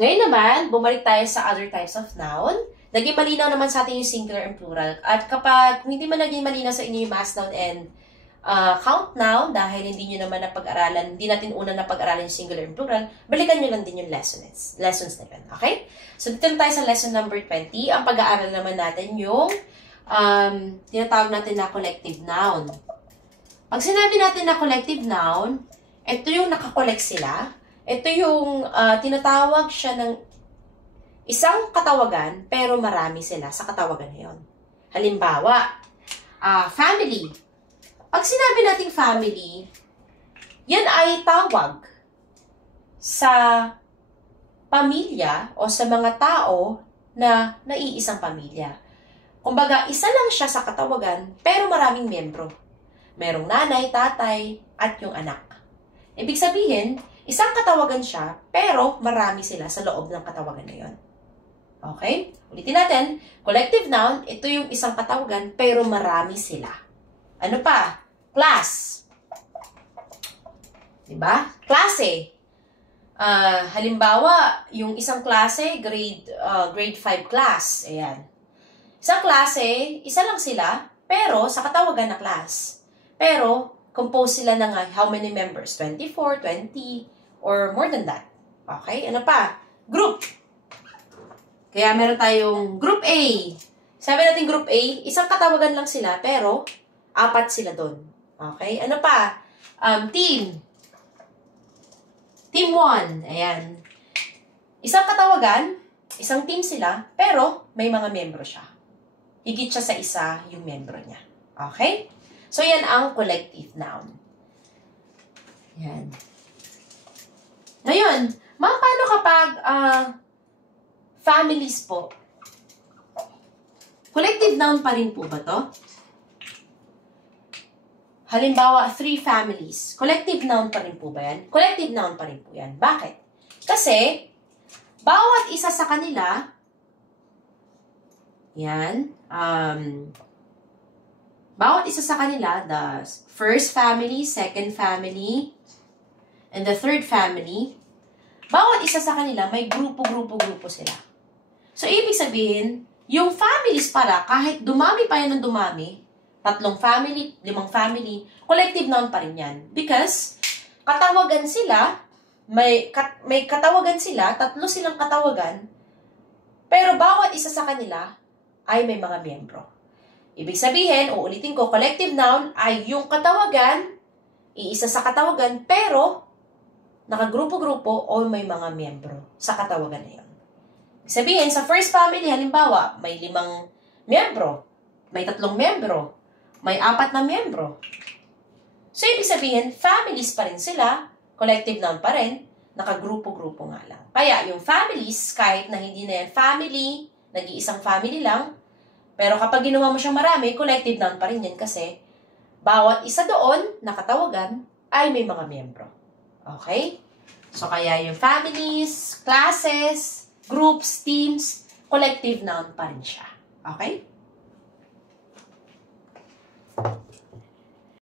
Ngayon naman, bumalik tayo sa other types of noun. Naging malinaw naman sa atin yung singular and plural. At kapag hindi man naging malinaw sa inyo yung mass noun and count noun, dahil hindi nyo naman napag-aralan, hindi natin una napag-aralan yung singular and plural, balikan nyo lang din yung lessons na yun. Okay? So, dito na tayo sa lesson number 20. Ang pag-aaral naman natin yung tinatawag natin na collective noun. Pag sinabi natin na collective noun, ito yung nakakollect sila. Ito yung tinatawag siya ng isang katawagan, pero marami sila sa katawagan na yun. Halimbawa, family. Pag sinabi nating family, yan ay tawag sa pamilya o sa mga tao na naiisang pamilya. Kumbaga, isa lang siya sa katawagan, pero maraming miyembro. Merong nanay, tatay, at yung anak. Ibig sabihin, isang katawagan siya, pero marami sila sa loob ng katawagan na yun. Okay? Ulitin natin. Collective noun, ito yung isang katawagan, pero marami sila. Ano pa? Class. Diba? Klase. Halimbawa, yung isang klase, grade 5 class. Ayan. Isang klase, isa lang sila, pero sa katawagan na class. Pero, compose sila ng how many members? 24, 20, or more than that. Okay? Ano pa? Group. Kaya meron tayong group A. Sabi natin group A, isang katawagan lang sila, pero 4 sila doon. Okay? Ano pa? Team. Team 1. Ayan. Isang katawagan, isang team sila, pero may mga membro siya. Higit siya sa isa yung membro niya. Okay? So, yan ang collective noun. Yan. Ngayon, paano kapag families po? Collective noun pa rin po ba to? Halimbawa, 3 families. Collective noun pa rin po ba yan? Collective noun pa rin po yan. Bakit? Kasi, bawat isa sa kanila, yan, bawat isa sa kanila, the first family, second family, and the third family, bawat isa sa kanila, may grupo sila. So, ibig sabihin, yung families pala, kahit dumami pa yan ng dumami, 3 family, 5 family, collective noun pa rin yan. Because, katawagan sila, may katawagan sila, 3 silang katawagan, pero bawat isa sa kanila ay may mga miyembro. Ibig sabihin, uulitin ko, collective noun ay yung katawagan, iisa sa katawagan, pero nakagrupo-grupo o may mga miyembro sa katawagan na yun. Sabihin, sa first family, halimbawa, may 5 miyembro, may 3 miyembro, may 4 na miyembro. So, ibig sabihin, families pa rin sila, collective noun pa rin, nakagrupo-grupo nga lang. Kaya, yung families, kahit na hindi na yan family, nag-iisang family lang, pero kapag ginawa mo siyang marami, collective noun pa rin yan kasi bawat isa doon, nakatawagan, ay may mga miyembro. Okay? So, kaya yung families, classes, groups, teams, collective noun pa rin siya. Okay?